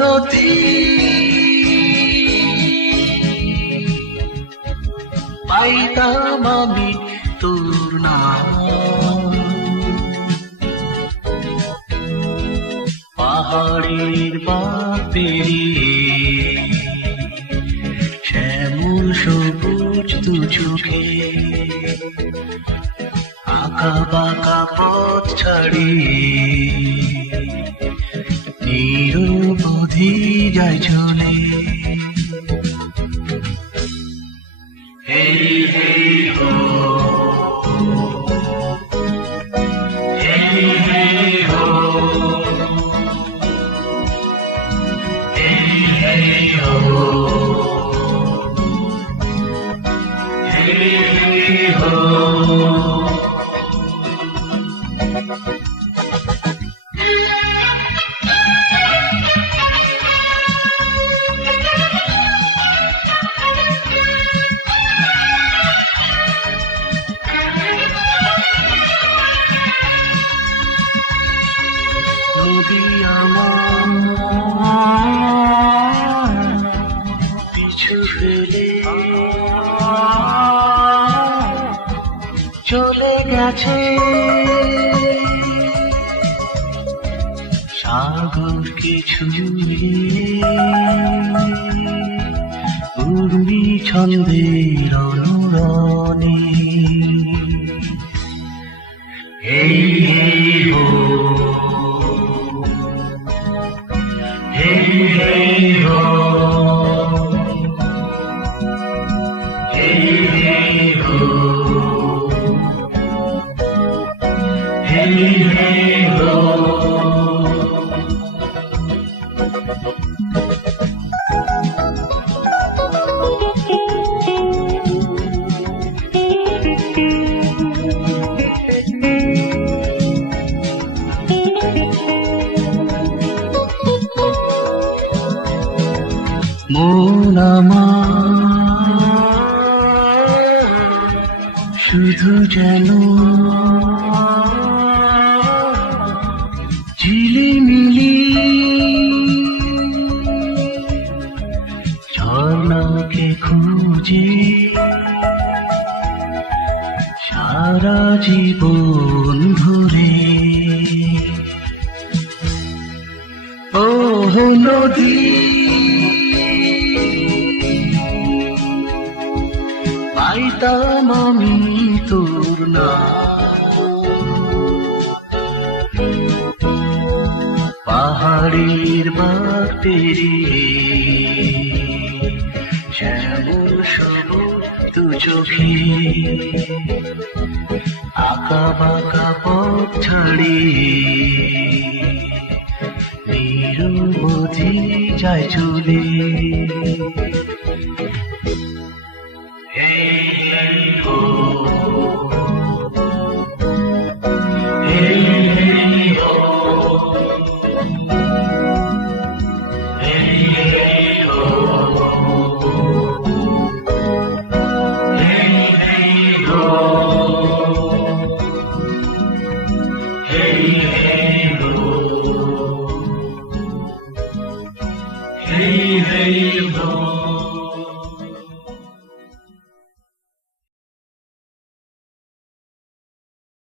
নদী পাইতাম আমি তোর নাম। পাহাড়ের পেরিয়ে শ্যামল সবুজ দু চোখে। আঁকা বাঁকা পথ ছাড়িয়ে নিরবধি যায় চলে। হেই হেই, হো। হেই হেই, হো। হেই হেই, হো। হেই হেই, হো। গেছে। সাগরকে ছুঁয়ে উর্মি ছন্দের অনুরণে। এই এই মন আমার শুধু যেন ঝিলিমিলি। ঝর্ণাকে খুঁজে সারা জীবন ধরে ও নদী পাইতাম আমি তোর না পাহাড়ের বাগ পেরিয়ে শ্যামল সবুজ দু চোখে। আঁকা বাঁকা পথ ছাড়িয়ে নিরবধি যায় চলে. Savior.